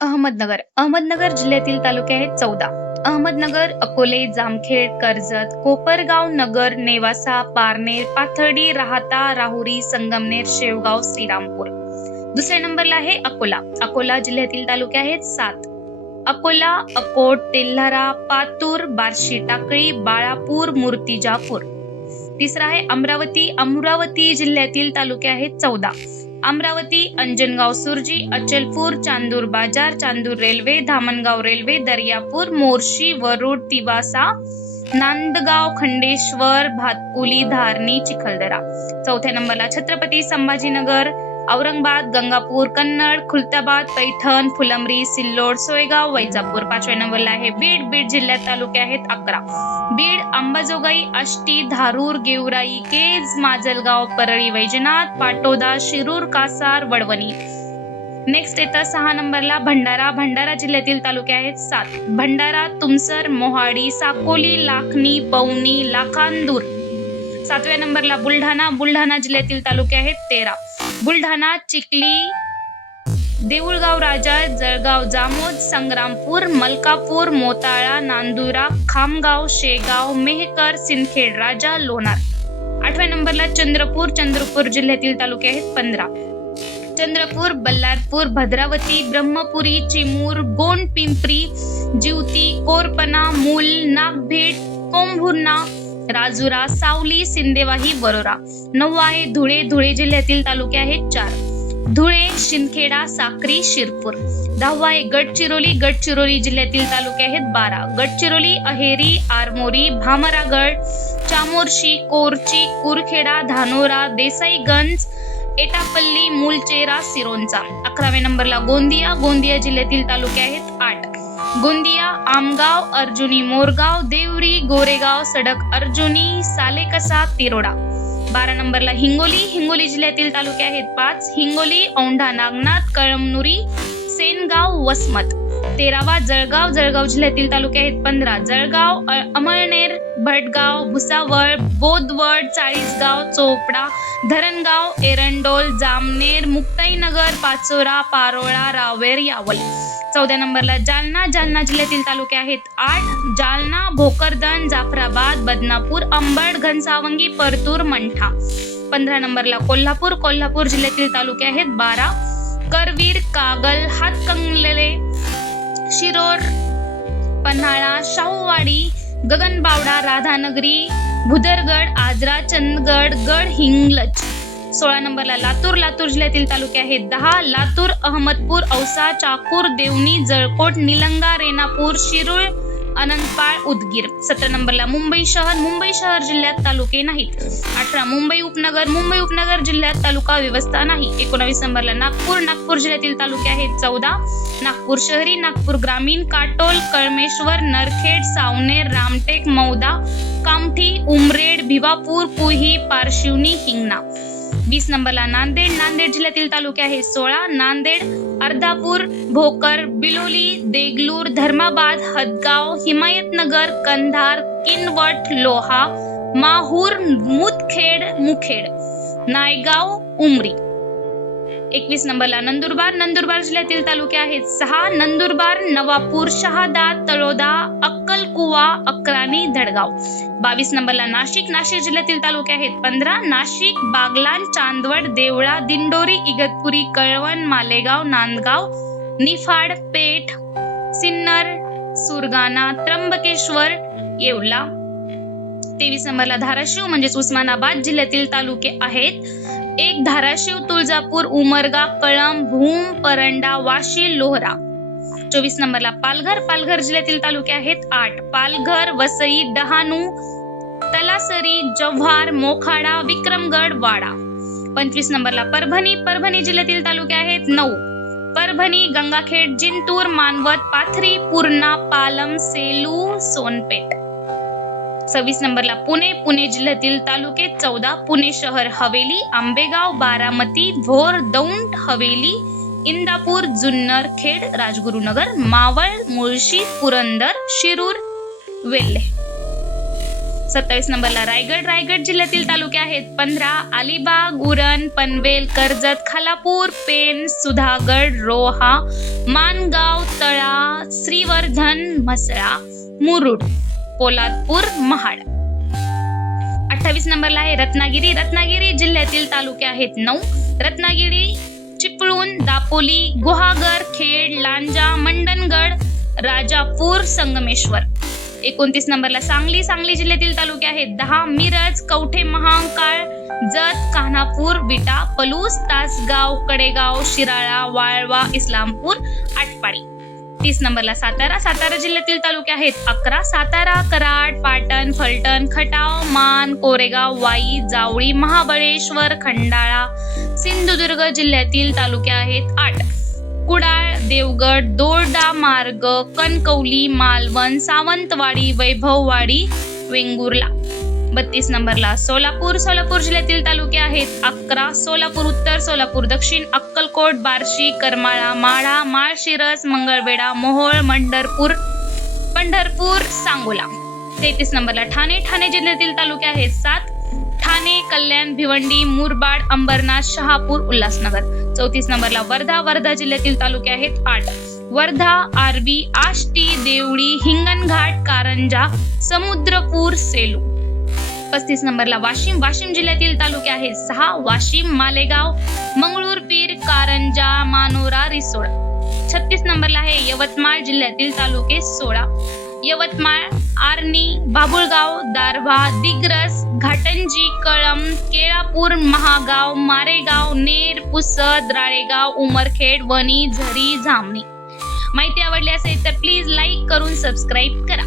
अहमदनगर जिल्ह्यातील तालुके आहेत 14. अहमदनगर, अकोले, जामखेड, कर्जत, कोपरगाव, नगर, नेवासा, पारनेर, पाथर्डी, राहाता, राहुरी, संगमनेर, शेवगाव, श्रीरामपूर. दुसऱ्या नंबरला आहे अकोला जिल्ह्यातील तालुके आहेत 7. अकोला, अकोट, तेल्हारा, पातूर, बार्शी टाकळी, बाळापूर, मूर्तिजापूर. तिसरा आहे अमरावती जिल्ह्यातील तालुके आहेत 14. अमरावती, अंजनगाव, सुरजी, अचलपूर, चांदूर बाजार, चांदूर रेल्वे, धामणगाव रेल्वे, दर्यापूर, मोर्शी, वरुड, तिवासा, नांदगाव, खंडेश्वर, भातकुली, धारणी, चिखलदरा. चौथ्या नंबरला छत्रपती संभाजीनगर, औरंगाबाद, गंगापूर, कन्नड, खुलताबाद, पैठण, फुलंब्री, सिल्लोड, सोयगाव, वैजापूर. पाचव्या नंबरला आहे बीड जिल्ह्यात तालुके आहेत 11. बीड, अंबाजोगाई, आष्टी, धारूर, गेवराई, केज, माजलगाव, परळी, वैजनाथ, पाटोदा, शिरूर, कासार, वडवणी. नेक्स्ट येतं 6 नंबरला भंडारा जिल्ह्यातील तालुके आहेत 7. भंडारा, तुमसर, मोहाडी, साकोली, लाखनी, पवनी, लाखांदूर. 7व्या नंबरला बुलढाणा जिल्ह्यातील तालुके आहेत 13. बुलढाणा, चिखली, देऊळगाव राजा, जळगाव, जामोद, संग्रामपूर, मलकापूर, मोताळा, नांदुरा, खामगाव, शेगाव, मेहकर, सिंदखेड राजा, लोणार. 8व्या नंबरला चंद्रपूर जिल्ह्यातील तालुके आहेत 15. चंद्रपूर, बल्लारपूर, भद्रावती, ब्रह्मपुरी, चिमूर, गोंड, पिंपरी, जिवती, कोरपना, मूल, नागभेट, कोंभुर्णा, राजुरा, सावली, सिंदेवाही, वरोरा. 9 आहे धुळे जिल्ह्यातील तालुके आहेत 4. धुळे, शिंदखेडा, साक्री, शिरपूर. 10 आहे गडचिरोली जिल्ह्यातील तालुके आहेत 12. गडचिरोली, अहेरी, आरमोरी, भामरागड, चामोर्शी, कोरची, कुरखेडा, धानोरा, देसाईगंज, एटापल्ली, मुलचेरा, सिरोंचा. 11व्या नंबरला गोंदिया जिल्ह्यातील तालुके आहेत 8. गोंदिया, आमगाव, अर्जुनी, मोरगाव, देवरी, गोरेगाव, सडक, अर्जुनी, सालेकसा, तिरोडा. 12 नंबरला हिंगोली जिल्ह्यातील तालुके आहेत 5. हिंगोली, औंढा, नागनाथ, कळमनुरी, सेनगाव, वसमत. 13वा जळगाव जिल्ह्यातील तालुके आहेत 15. जळगाव, अमळनेर, भटगाव, भुसावळ, बोदवड, चाळीसगाव, चोपडा, धरणगाव, एरंडोल, जामनेर, मुक्ताईनगर, पाचोरा, पारोळा, रावेर, यावल. 14 नंबरला जालना जिल्ह्यातील तालुके आहेत 8. जालना, भोकरदन, जाफराबाद, बदनापूर, अंबड, घनसावंगी, परतूर, मंठा. 15 नंबरला कोल्हापूर जिल्ह्यातील तालुके आहेत 12. करवीर, कागल, हातकंगले, शिरोर, पन्हाळा, शाहूवाडी, गगनबावडा, राधानगरी, भुदरगड, आजरा, चंदगड, गडहिंग्लज. 16 नंबरला लातूर जिल्ह्यातील तालुके आहेत 10. लातूर, अहमदपूर, औसा, चाकूर, देवणी, जळकोट, निलंगा, रेणापूर, शिरूळ, अनंतपाळ, उदगीर. 17 नंबरला मुंबई शहर जिल्ह्यात तालुके नाहीत. 18 मुंबई उपनगर जिल्ह्यात तालुका व्यवस्था नाही. 19 नंबरला नागपूर जिल्ह्यातील तालुके आहेत 14. नागपूर शहरी, नागपूर ग्रामीण, काटोल, कळमेश्वर, नरखेड, सावनेर, रामटेक, मौदा, कामठी, उमरेड, भिवापूर, कुही, पारशिवनी, हिंगणा. 20 नंबरला नांदेड जिल्ह्यातील तालुके आहेत 16. नांदेड, अर्धापूर, भोकर, बिलोली, देगलूर, धर्माबाद, हदगाव, हिमायतनगर, कंधार, किनवट, लोहा, माहूर, मुदखेड, नायगाव, उमरी. 21 नंबरला नंदुरबार जिल्ह्यातील तालुके आहेत 6. नंदुरबार, नवापूर, शहादा, तळोदा, अक्कलकुवा, अक्राणी, धडगाव. 22 नंबरला नाशिक जिल्ह्यातील तालुके आहेत 15. नाशिक, बागलाण, चांदवड, देवळा, दिंडोरी, इगतपुरी, कळवण, मालेगाव, नांदगाव, निफाड, पेठ, सिन्नर, सुरगाणा, त्र्यंबकेश्वर, येवला. 23 नंबरला धाराशिव म्हणजेच उस्मानाबाद जिल्ह्यातील तालुके आहेत 1. धाराशिव, तुळजापूर, उमरगा, कळंब, भूम, परंडा, वाशी, लोहरा. 24 नंबरला पालघर जिल्ह्यातील तालुके आहेत 8. पालघर, वसई, डहाणू, तलासरी, जव्हार, मोखाडा, विक्रमगड, वाडा. 25 नंबरला परभणी जिल्ह्यातील तालुके आहेत 9. परभणी, गंगाखेड, जिंतूर, मानवत, पाथरी, पूर्णा, पालम, सेलू, सोनपेठ. 26 नंबरला पुणे जिल्ह्यातील तालुके 14. पुणे शहर, हवेली, आंबेगाव, बारामती, भोर, दौंड, हवेली, इंदापूर, जुन्नर, खेड, राजगुरुनगर, मावळ, मुळशी, पुरंदर, शिरूर, वेल्हे. 27 नंबरला रायगड जिल्ह्यातील तालुके आहेत 15 अलिबाग, उरण, पनवेल, कर्जत, खालापूर, पेण, सुधागड, रोहा, माणगाव, तळा, श्रीवर्धन, म्हसळा, मुरुड, पोलादपूर, महाड. 28 नंबरला आहे रत्नागिरी जिल्ह्यातील तालुके आहेत 9 रत्नागिरी, चिपळूण, दापोली, गुहागर, खेड, लांजा, मंडणगड, राजापूर, संगमेश्वर. 29 नंबरला सांगली जिल्ह्यातील तालुके आहेत 10 मिरज, कवठे महांकाळ, जत, कान्हापूर, विटा, पलूस, तासगाव, कडेगाव, शिराळा, वाळवा, इस्लामपूर, आटपाडी. 30 नंबरला सातारा जिल्ह्यातील तालुके आहेत 11 सातारा, कराड, पाटण, फलटण, खटाव, मान, कोरेगाव, वाई, जावळी, महाबळेश्वर, खंडाळा. सिंधुदुर्ग जिल्ह्यातील तालुके आहेत 8 कुडाळ, देवगड, दोरडा मार्ग, कणकवली, मालवण, सावंतवाडी, वैभववाडी, वेंगुर्ला. 32 नंबरला सोलापूर जिल्ह्यातील तालुके आहेत 11 सोलापूर उत्तर, सोलापूर दक्षिण, अक्कलकोट, बार्शी, करमाळा, माढा, माळशिरस, मंगळवेढा, मोहोळ, पंढरपूर, सांगोला. 33 नंबरला ठाणे जिल्ह्यातील तालुके आहेत 7 ठाणे, कल्याण, भिवंडी, मुरबाड, अंबरनाथ, शहापूर, उल्हासनगर. 34 नंबरला वर्धा जिल्ह्यातील तालुके आहेत 8 वर्धा, आर्वी, आष्टी, देवळी, हिंगणघाट, कारंजा, समुद्रपूर, सेलू. 35 नंबरला वाशिम जिल्ह्यातील तालुके आहेत 6 वाशिम, मालेगाव, मंगळूरपीर, कारंजा, मानोरा, रिसोड. 36 नंबरला आहे यवतमाळ जिल्ह्यातील तालुके 16 यवतमाळ, आर्णी, बाभुळगाव, दारव्हा, दिग्रस, घाटंजी, कळंब, केळापूर, महागाव, मारेगाव, नेर, पुसद, राळेगाव, उमरखेड, वणी, झरी, जामणी. माहिती आवडली असेल तर प्लीज लाईक करून सबस्क्राईब करा.